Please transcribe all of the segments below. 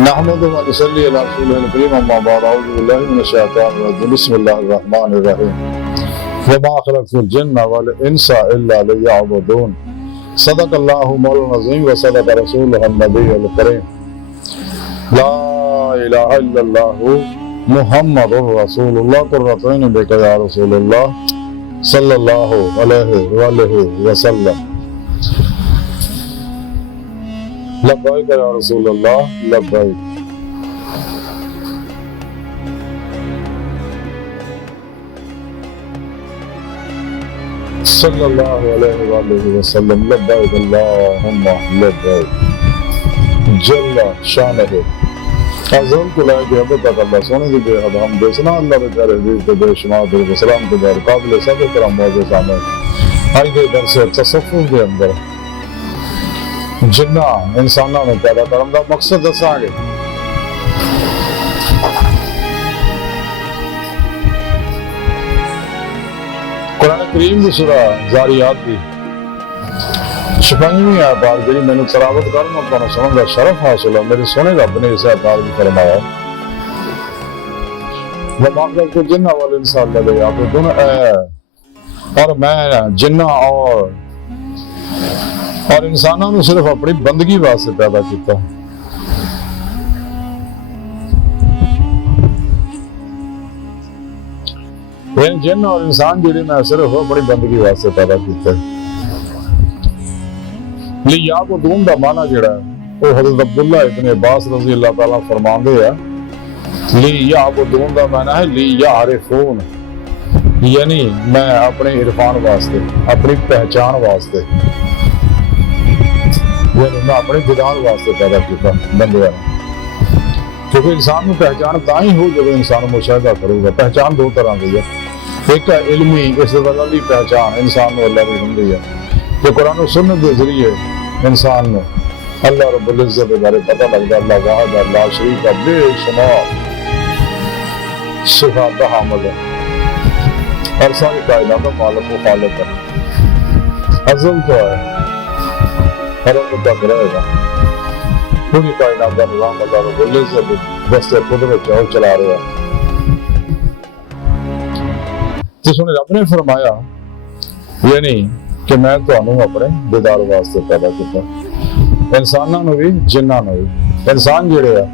نحمد و نصلی علی رسول الکریم اما بعد اعوذ باللہ من الشیطان الرجیم بسم اللہ الرحمن الرحیم وما خلقت الجن والانس الا لیعبدون صدق اللہ مولانا العظیم و صدق رسولہ النبی الکریم لا الہ الا اللہ محمد رسول اللہ قرۃ عین بک یا رسول اللہ صلی اللہ علیہ وآلہ وسلم لبیک یا رسول اللہ لبیک صلی اللہ علیہ وآلہ وسلم لبیک اللہم لبیک جل شانہ ازل کو لائے کہ اب تک اللہ سونے کی بے حد ہم بیسنا اللہ کے پیارے حبیب کے بے شمار درود و سلام کے بعد قابل سب کرام معزز آمد آئی دے درس تصوف کے اندر جنہ انسانوں میں پیدا کرنے کا مقصد دساں گے قرآن کریم کی سورہ زاریات کی 56ویں آیت پاک جڑی میں نے تلاوت کرنا تو سنن کا شرف حاصل ہے میرے سونے رب نے اسے پاک بھی فرمایا وما خلقت الجن والانس الا لیعبدون اور میں جنہ اور انسانوں نے صرف اپنی بندگی واسطے پیدا کیتا جن اور انسان جڑے میں صرف اپنی بندگی واسطے پیدا کیتا لیعبدون دا معنی جڑا ہے وہ حضرت عبداللہ ابن عباس رضی اللہ تعالیٰ فرماندے ہیں لیعبدون دا معنی ہے لیعرفون یعنی میں اپنے عرفان واسطے اپنی پہچان واسطے میں اپنے دیدار واسطے پیدا کیتا بندے کیونکہ انسان میں پہچان تا ہی ہو جب انسان مشاہدہ کرے گا پہچان دو طرح کی ہے ایک ہے علمی استدلالی پہچان انسان کو اللہ کی ہوندی ہے کہ قرآن و سنت کے ذریعے انسان میں اللہ رب العزت کے بارے پتہ لگتا اللہ واحد اللہ شریک کا بے شمار صفات حامل ہے ہر ساری کائنات کا مالک و خالق ہے ازل تو ہے ہر وقت تک رہے گا پوری کائنات کا نظام اللہ رب العزت دستے قدرت چاہو چلا رہا ہے جس نے رب نے فرمایا یعنی کہ میں تو اپنے دیدار واسطے پیدا کیتا انسانوں نے بھی جنہاں نے بھی انسان جڑے ہیں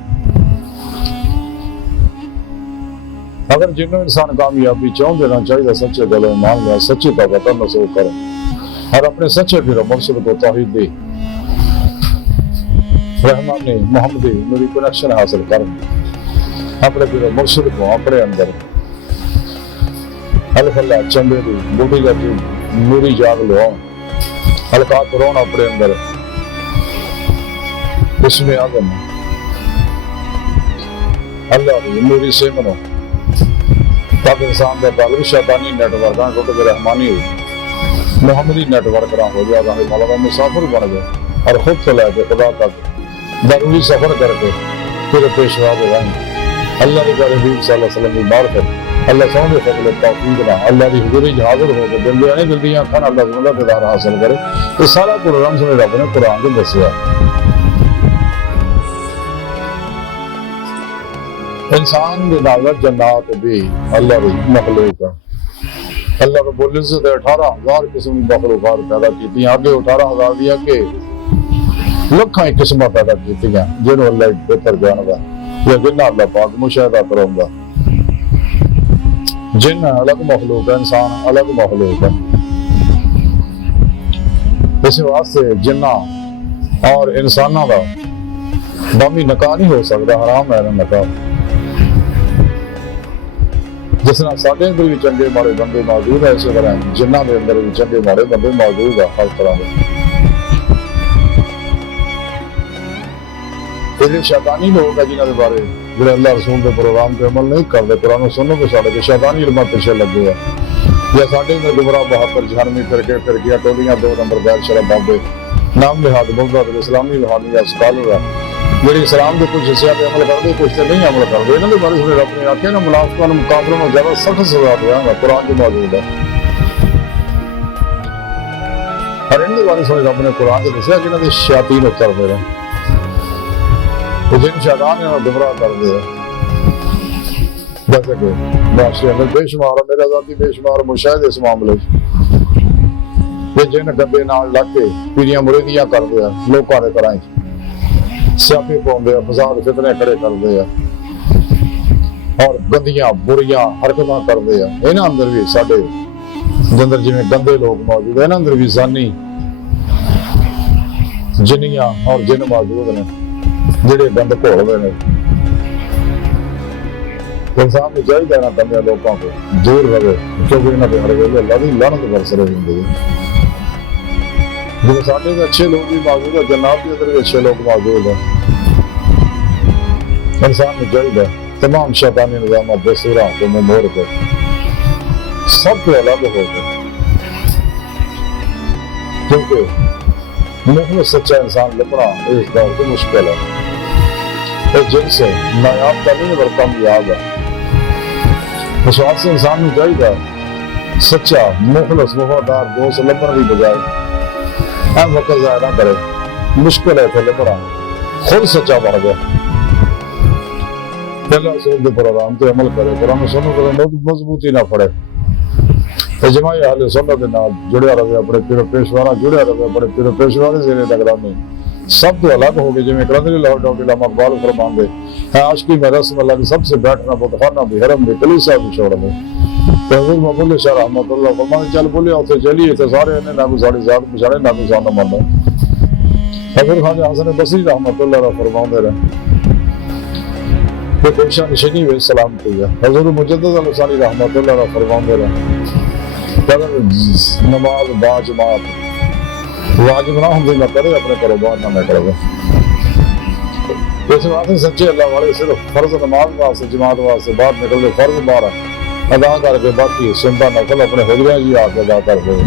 اگر جنوں انسان کامیابی چاہوں دینا چاہیے سچے دل ایمان لیا سچی توبہ نصوح کریں اور اپنے سچے پھر مرشد کو توحید دی رحمانی محمدی نوری کنیکشن حاصل کریں اپنے پھر مرشد کو اپنے اندر الف اللہ چندے دی بوٹی کا جو نوری جاگ لو حلقات رون اپنے اندر اس میں آگم اللہ دی نوری سے منو تاکہ انسان کا تعلق شیطانی نیٹ ورکاں کو کہ رحمانی ہوئی محمدی نیٹ ورک رہا ہو جائے گا مولانا مسافر بن گئے اور خود سے لے کے خدا تک ضروری سفر کر کے پھر پیشوا دے رہے اللہ کے پیارے حبیب صلی اللہ علیہ وسلم کی بارکت اللہ سامنے فضل توفیق نہ اللہ کی حضور وچ حاضر ہو کے دل دیاں دلدیاں کھان اللہ تعالی دیدار حاصل کرے یہ سارا پروگرام سنے رب نے قرآن میں دسیا انسان کے نال جنات بھی اللہ کی مخلوق ہے اللہ رب العزت 18,000 قسم کی مخلوقات پیدا کی آگے 18,000 دیا کہ لکھاں قسمیں پیدا کی جنہوں اللہ بہتر جاندا یا جنہ اللہ پاک مشاہدہ کروں گا جن الگ مخلوق ہے انسان الگ مخلوق ہے اس واسطے جنہ اور انسانوں کا بامی نکاح نہیں ہو سکتا حرام ہے نکاح جس طرح ساڈے اندر بھی چنگے ماڑے بندے موجود ہے اسی طرح جنہاں دے اندر بھی چنگے ماڑے بندے موجود ہے ہر طرح کے شیطانی لوگ ہیں جنہاں دے بارے جڑے اللہ رسول کے پروگرام پہ عمل نہیں کرتے قرآن و سنت کے سارے شیطانی علم پیچھے لگے ہیں یا ساڈے اندر گمراہ بہادر جہنمی فرقے ٹولیاں 2 نمبر دار شراب بابے نام لحاظ بغداد اسلامی روحانی اسکالر ہے میرے اسلام کے کچھ حصے پہ عمل کرتے کچھ تو نہیں عمل کرتے انہوں کے بارے سنے رب نے آخیا نا منافقوں مقابلوں میں زیادہ سخت سزا دیا گا قرآن کے موجود ہے اور ان کے بارے سنے رب نے قرآن کے دسیا کہ انہوں نے شیاطین اتر دے رہے جن شیطان نے گمراہ کر دیا جیسے کہ معاشرے میں بے شمار میرا ذاتی بے شمار مشاہدے اس معاملے جن گندے نال لگ کے پیڑیاں مریدیاں کر دیا لوگوں کے گھراں سیاپے پاؤندے فساد فتنے کھڑے کرتے ہیں اور گندیاں بریاں حرکتاں کرتے ہیں انہاں اندر بھی ساڈے اندر جویں گندے لوگ موجود ہیں انہاں اندر بھی زانی جنیاں اور جن موجود نے جڑے گند گھولدے نے انسان کو چاہیے نہ گندے لوگوں کو دور رہے کیونکہ انہاں دے ہر ویلے اللہ دی لعنت برس رہی ہوندی ہے جو ساڈے اچھے لوگ بھی موجود ہیں جناب کے اندر بھی اچھے لوگ موجود ہیں انسان کو چاہیے تمام شیطانی نظامات دستوراں کو منہ موڑ کے سب کو الگ ہو گئے کیونکہ مخلص سچا انسان لبنا اس دور کی مشکل ہے جن سے نایاب کا نہیں اور کامیاب ہے اس وقت سے انسان کو چاہیے سچا مخلص وفادار دوست لبنا کی بجائے ہم وقت ضائع نہ کرے مشکل ہے پھر لبنا خود سچا بن گیا پہلا اصول کے پروگرام تے عمل کرے قرآن و سنت کو مضبوطی نہ پڑے اجماعی اہل سنت کے نال جڑیا رہے اپنے پیر پیشوا جڑیا رہے اپنے پیر پیشوا کے زیر نگرانی سب تو الگ ہو گئے جی کلندری لاہور ڈاکٹر علامہ اقبال فرمان دے عاشقی میں رسم اللہ کی سب سے بیٹھنا بتخانہ بھی حرم بھی کلیسا بھی چھوڑ دے حضور محمد شاہ رحمۃ اللہ فرمان چل بولے اتنے چلیے تو سارے نے نہ کوئی ساری ذات پچھاڑے نہ کوئی سانہ مرنا حضور خواجہ حسن بصری رحمۃ اللہ فرمان دے رہے کہ پیشہ نشینی ہوئی سلامتی ہے حضور مجدد الثانی رحمۃ اللہ فرمان دے رہے نماز با جماعت واجب نہ ہوں نہ کرے اپنے کاروبار نہ کرے اس واسطے سچے اللہ والے صرف فرض نماز واسطے جماعت واسطے باہر نکل کے فرض بارہ ادا کر کے باقی سنتا نفل اپنے حجرے جی آ کے ادا کر دے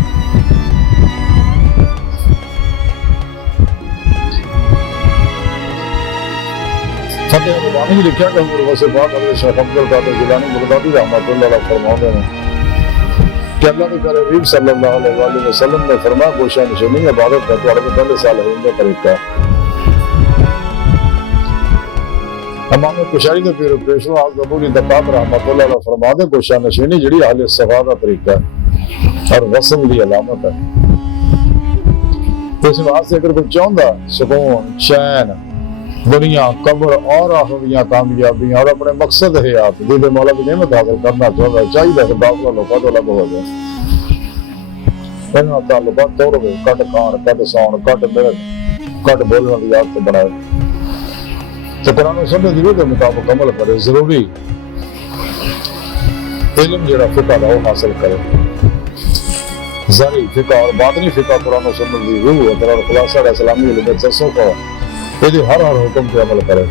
فتح ربانی نے لکھا کہ حضور غوث پاک حضرت شیخ عبد القادر جیلانی بغدادی رحمۃ اللہ علیہ فرماتے ہیں کہ اللہ کے پیارے حبیب صلی اللہ علیہ وآلہ وسلم نے فرمایا گوشہ نشینی عبادت ہے تو کے پہلے صالحین کا طریقہ امام کشائی کے پیر پیشوا ابو دقاق رحمۃ اللہ علیہ فرماتے ہیں گوشہ نشینی جڑی اہل صفا کا طریقہ ہے اور رسم کی علامت ہے اس واسطے اگر کوئی چاہتا سکون چین دنیا قبر اور آخریاں کامیابیاں اور اپنے مقصد حیات دل مولا کی نعمت حاصل کرنا چاہتا ہے چاہیے کہ داخلہ لوگوں تو الگ ہو جائے انہاں تعلقات توڑ گئے کٹ کھان کٹ سون کٹ ملن کٹ بولنے کی عادت بنائے تو قرآن و سنت دی کے مطابق عمل کرے ضروری علم جڑا فقہ دا وہ حاصل کرے ظاہری فقہ اور باطنی فقہ قرآن و سنت دی روح ہے اور خلاصہ اسلامی علم تصوف ہے یہ ہر حکم پہ عمل کرے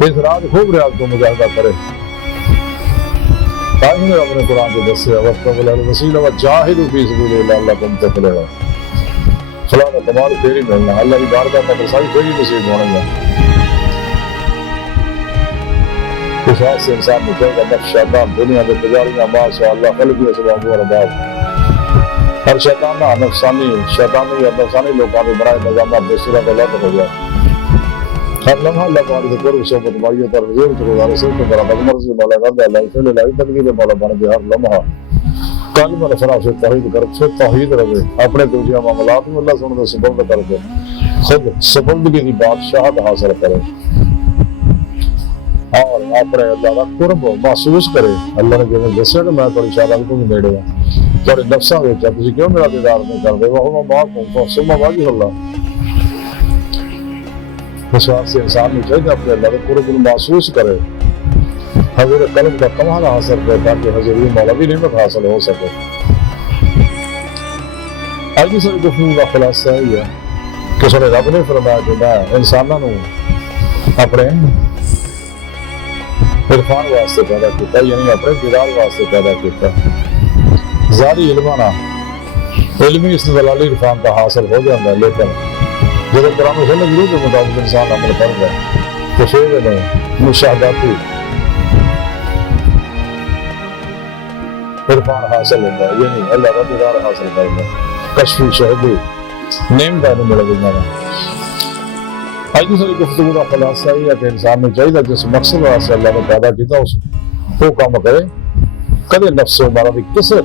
اس رات خوب ریاض کو مجاہدہ کرے تاکہ نے اپنے قرآن کو دسے وقت الوسیلہ وجاہدوا فی سبیل اللہ لعلکم تفلحون فلاح کا کمال پھر ہی ملنا اللہ کی بارگاہ میں رسائی پھر ہی نصیب ہونے گا اس وقت سے انسان میں چاہے گا نفس شیطان دنیا کے تجاریاں بعض و اللہ خلقی اسباب و رباب ہر شیطانہ نفسانی شیطانی اور نفسانی لوگوں کے بنائے نظامات دستورات کا لطف ہو جائے ہر لمحہ اللہ پاک سے قرب صحبت مائیت اور رضیت گزارے سے تو برابر مرضی مولا کرد اللہ فعل الہی تقدیر مولا بن کے ہر لمحہ کلمہ رفنا سے توحید کر سے توحید رہے اپنے دوسرے معاملات میں اللہ سن کے سپرد کر کے خود سپردگی کی بادشاہت حاصل کرے اور اپنے اللہ کا قرب محسوس کرے اللہ نے جنہیں دسیا کہ میں تھوڑی شادت کو بھی نیڑے ہوں تھوڑے نفساں وچ تسی کیوں میرا دیدار نہیں کرتے وہ معاف ثم واجب اللہ اس واسطے انسان نے چاہیے اپنے اللہ کے قرب کو محسوس کرے حضور قلب کا کمال حاصل کرے تاکہ حضور مولوی نعمت حاصل ہو سکے آج کی ساری گفتگو کا خلاصہ یہ ہے کہ سارے رب نے فرمایا کہ میں انسانوں اپنے عرفان واسطے پیدا کیتا یعنی اپنے دیدار واسطے پیدا کیتا ظاہری علمانہ علمی استدلالی عرفان کا حاصل ہو جاتا ہے لیکن جب قرآن و سنت کے مطابق انسان عمل کر گئے تو پھر میں مشاہداتی عرفان حاصل ہوتا ہے یعنی اللہ کا دیدار حاصل کرنا کشفی شہدی نیم کا نہیں ملے گا ਅੱਜ ਦੀ ਸਾਡੀ ਗੁਫ਼ਤਗੂ ਦਾ ਖੁਲਾਸਾ ਇਹ ਹੈ ਕਿ ਇਨਸਾਨ ਨੂੰ ਚਾਹੀਦਾ ਜਿਸ ਮਕਸਦ ਵਾਸਤੇ ਅੱਲਾਹ ਨੇ ਪੈਦਾ ਕੀਤਾ ਉਸ ਉਹ ਕੰਮ ਕਰੇ, ਕਦੇ ਨਫਸ ਮਾਰਾ ਦੀ ਕਿਸੇ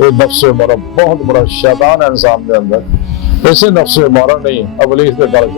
ਇਹ ਨਫਸ ਮਾਰਾ ਬਹੁਤ ਬੜਾ ਸ਼ੈਤਾਨ ਹੈ ਇਨਸਾਨ ਦੇ ਅੰਦਰ, ਇਸੇ ਨਫਸ ਮਾਰਾ ਨਹੀਂ ਇਬਲੀਸ ਦੇ ਗਲ